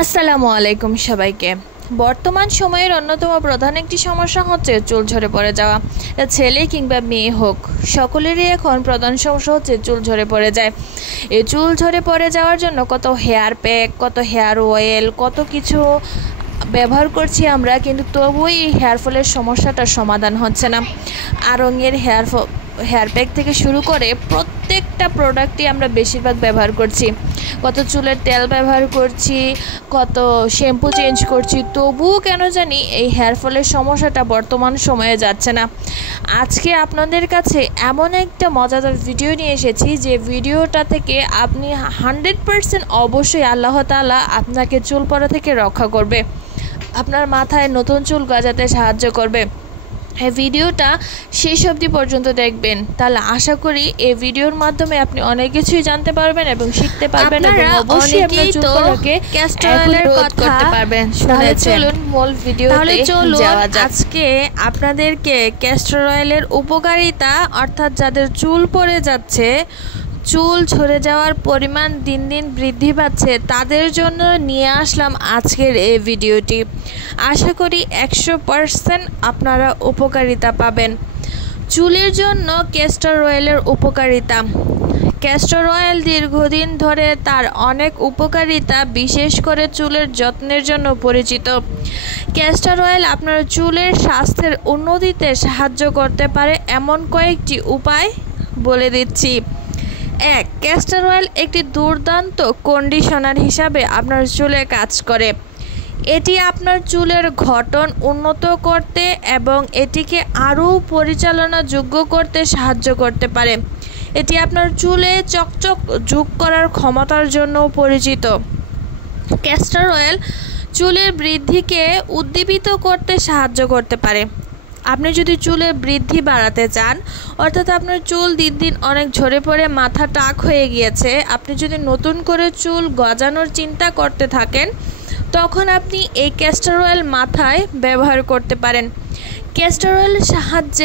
আসসালামু আলাইকুম সবাইকে। বর্তমান সময়ের অন্যতম প্রধান একটি সমস্যা হচ্ছে চুল ঝরে পড়ে যাওয়া। ছেলে কিংবা মেয়ে হোক, সকলেরই এখন প্রধান সমস্যা হচ্ছে চুল ঝরে পড়ে যায়। এই চুল ঝরে পড়ে যাওয়ার জন্য কত হেয়ার প্যাক, কত হেয়ার অয়েল, কত কিছু ব্যবহার করছি আমরা, কিন্তু তবুই এই হেয়ার ফলের সমস্যাটার সমাধান হচ্ছে না। আড়ঙের হেয়ার প্যাক থেকে শুরু করে প্রত্যেকটা প্রোডাক্টই আমরা বেশিরভাগ ব্যবহার করছি, কত চুলের তেল ব্যবহার করছি, কত শ্যাম্পু চেঞ্জ করছি, তবুও কেন জানি এই হেয়ার ফলের সমস্যাটা বর্তমান সময়ে যাচ্ছে না। আজকে আপনাদের কাছে এমন একটা মজাদার ভিডিও নিয়ে এসেছি যে ভিডিওটা থেকে আপনি 100% অবশ্যই আল্লাহ তাআলা আপনাকে চুল পড়া থেকে রক্ষা করবে, আপনার মাথায় নতুন চুল গজাতে সাহায্য করবে। এই ভিডিওটা শেষ অবধি পর্যন্ত দেখবেন, তাহলে আশা করি এই ভিডিওর মাধ্যমে আপনি অনেক কিছুই জানতে পারবেন এবং শিখতে পারবেন এবং অবশ্যই আপনার চুল পড়াকে রোধ করতে পারবেন। চলুন মূল ভিডিওতে যাওয়া যাক। আজকে আপনাদেরকে ক্যাস্টর অয়েলের উপকারিতা, অর্থাৎ যাদের চুল পড়ে যাচ্ছে, চুল ঝরে যাওয়ার পরিমাণ দিন দিন বৃদ্ধি পাচ্ছে, তাদের জন্য নিয়ে আসলাম আজকের এই ভিডিওটি। আশা করি 100% আপনারা উপকারিতা পাবেন। চুলের জন্য ক্যাস্টর অয়েলের উপকারিতা। ক্যাস্টর অয়েল দীর্ঘদিন ধরে তার অনেক উপকারিতা, বিশেষ করে চুলের যত্নের জন্য পরিচিত। ক্যাস্টর অয়েল আপনার চুলের স্বাস্থ্যের উন্নতিতে সাহায্য করতে পারে এমন কয়েকটি উপায় বলে দিচ্ছি। 1. ক্যাস্টর অয়েল একটি দুর্দান্ত কন্ডিশনার হিসাবে আপনার চুলে কাজ করে। এটি আপনার চুলের গঠন উন্নত করতে এবং এটিকে আরও পরিচালনাযোগ্য করতে সাহায্য করতে পারে। এটি আপনার চুলে চকচক যোগ করার ক্ষমতার জন্য পরিচিত। ক্যাস্টর অয়েল চুলের বৃদ্ধিকে উদ্দীপিত করতে সাহায্য করতে পারে। আপনি যদি চুলের বৃদ্ধি বাড়াতে চান, অর্থাৎ আপনার চুল দিন দিন অনেক ঝরে পড়ে মাথা টাক হয়ে গিয়েছে, আপনি যদি নতুন করে চুল গজানোর চিন্তা করতে থাকেন, তখন আপনি এই ক্যাস্টর অয়েল মাথায় ব্যবহার করতে পারেন। ক্যাস্টর অয়েল সাহায্য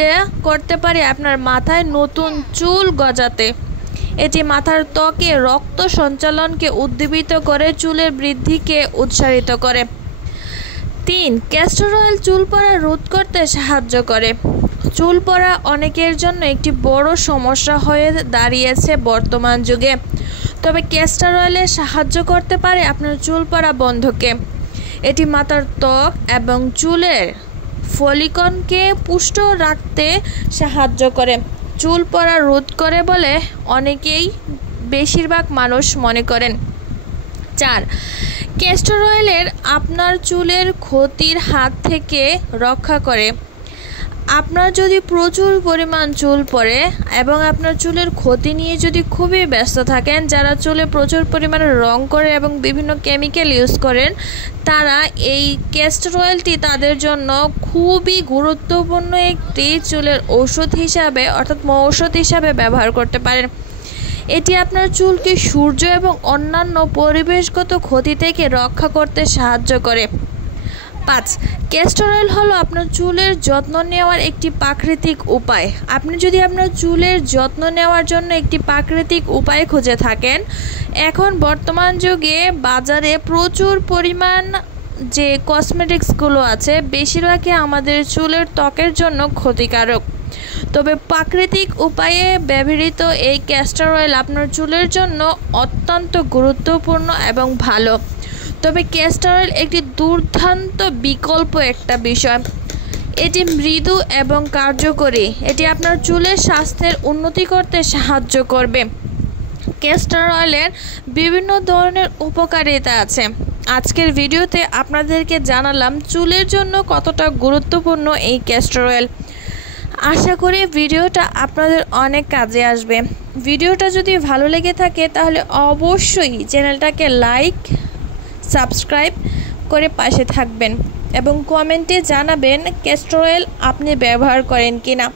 করতে পারে আপনার মাথায় নতুন চুল গজাতে। এটি মাথার ত্বকে রক্ত সঞ্চালনকে উদ্দীপিত করে চুলের বৃদ্ধিকে উৎসাহিত করে। 3. ক্যাস্টর অয়েল চুল পড়া রোধ করতে সাহায্য করে। চুল পড়া অনেকের জন্য একটি বড় সমস্যা হয়ে দাঁড়িয়েছে বর্তমান যুগে, তবে ক্যাস্টর অয়েলে সাহায্য করতে পারে আপনার চুল পড়া বন্ধকে। এটি মাথার ত্বক এবং চুলের ফলিকলকে পুষ্ট রাখতে সাহায্য করে, চুল পড়া রোধ করে বলে অনেকেই, বেশিরভাগ মানুষ মনে করেন। 4. ক্যাস্টর অয়েলের আপনার চুলের ক্ষতির হাত থেকে রক্ষা করে। আপনার যদি প্রচুর পরিমাণ চুল পড়ে এবং আপনার চুলের ক্ষতি নিয়ে যদি খুবই ব্যস্ত থাকেন, যারা চুলে প্রচুর পরিমাণে রং করে এবং বিভিন্ন কেমিক্যাল ইউজ করেন, তারা এই ক্যাস্টর অয়েলটি তাদের জন্য খুবই গুরুত্বপূর্ণ একটি চুলের ঔষধ হিসাবে, অর্থাৎ মৌষধ হিসাবে ব্যবহার করতে পারেন। এটি আপনার চুলকে সূর্য এবং অন্যান্য পরিবেশগত ক্ষতি থেকে রক্ষা করতে সাহায্য করে। 5. ক্যাস্টর অয়েল হলো আপনার চুলের যত্ন নেওয়ার একটি প্রাকৃতিক উপায়। আপনি যদি আপনার চুলের যত্ন নেওয়ার জন্য একটি প্রাকৃতিক উপায় খুঁজে থাকেন, এখন বর্তমান যুগে বাজারে প্রচুর পরিমাণ যে কসমেটিক্সগুলো আছে, বেশিরভাগই আমাদের চুলের ত্বকের জন্য ক্ষতিকারক। তবে প্রাকৃতিক উপায়ে ব্যবহৃত এই ক্যাস্টর অয়েল আপনার চুলের জন্য অত্যন্ত গুরুত্বপূর্ণ এবং ভালো। তবে ক্যাস্টর অয়েল একটি দুর্দান্ত বিকল্প একটা বিষয়। এটি মৃদু এবং কার্যকরী। এটি আপনার চুলের স্বাস্থ্যের উন্নতি করতে সাহায্য করবে। ক্যাস্টর অয়েলের বিভিন্ন ধরনের উপকারিতা আছে। আজকের ভিডিওতে আপনাদেরকে জানালাম চুলের জন্য কতটা গুরুত্বপূর্ণ এই ক্যাস্টর অয়েল। আশা করি ভিডিওটা আপনাদের অনেক কাজে আসবে। ভিডিওটা যদি ভালো লেগে থাকে তাহলে অবশ্যই চ্যানেলটাকে লাইক, সাবস্ক্রাইব করে পাশে থাকবেন এবং কমেন্টে জানাবেন ক্যাস্টর অয়েল আপনি ব্যবহার করেন কিনা।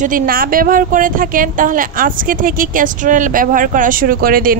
যদি না ব্যবহার করে থাকেন তাহলে আজকে থেকে ক্যাস্টর অয়েল ব্যবহার করা শুরু করে দিন।